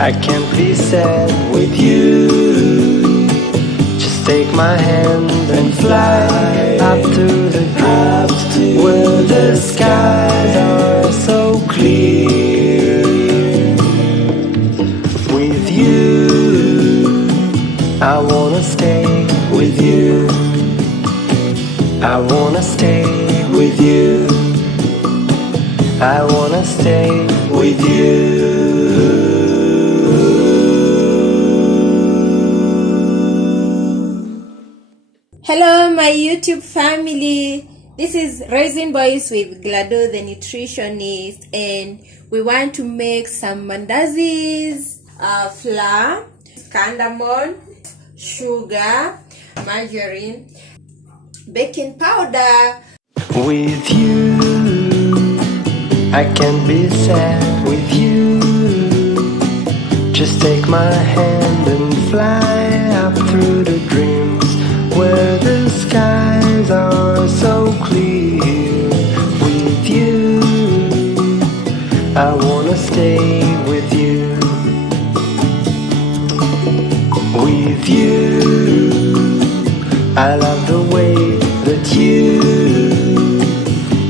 I can't be sad with you. Just take my hand and fly up to the clouds where the skies are so clear. With you, I wanna stay with you. I wanna stay with you. I wanna stay with you. Hello my YouTube family, this is Raising Boys with Glado the nutritionist, and we want to make some mandazis, flour, cardamom, sugar, margarine, baking powder. With you, I can't be sad with you. Just take my hand and fly up through the dreams where the skies are so clear. With you, I wanna stay with you. With you, I love the way that you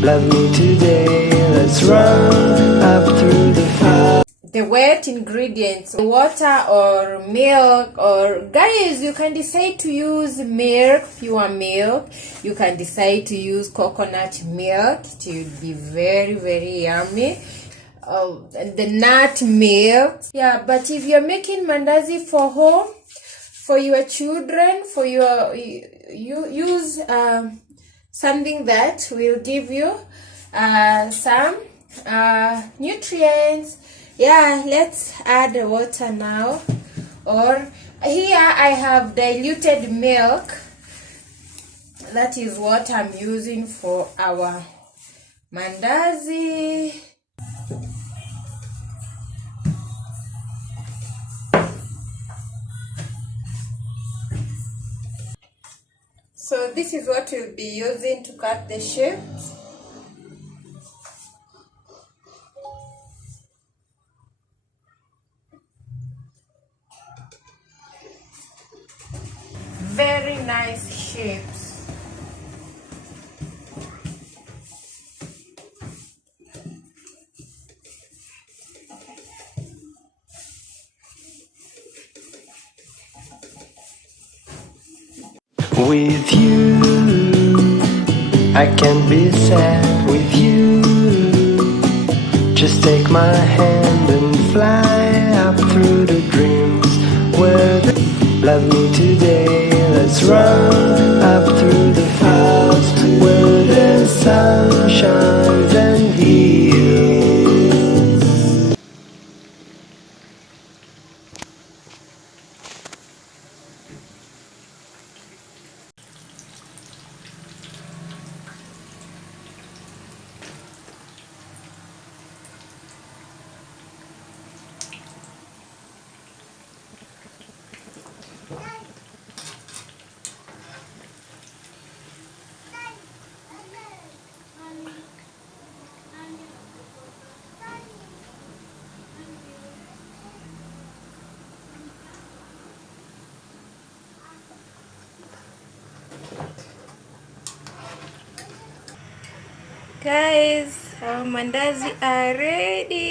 love me today. Let's run up through the fire. The wet ingredients, water or milk, or guys, you can decide to use milk, pure milk. You can decide to use coconut milk. It will be very yummy. The nut milk. Yeah, but if you're making mandazi for home, for your children, for your, you use something that will give you some nutrients. Yeah, let's add the water now. Or here I have diluted milk. That is what I'm using for our mandazi. So this is what we'll be using to cut the shapes. Very nice shapes. With you, I can't be sad with you. Just take my hand and fly up through the dreams where the love me today. Let's run up through the clouds where the sun shines and heals. Guys, our mandazi are ready.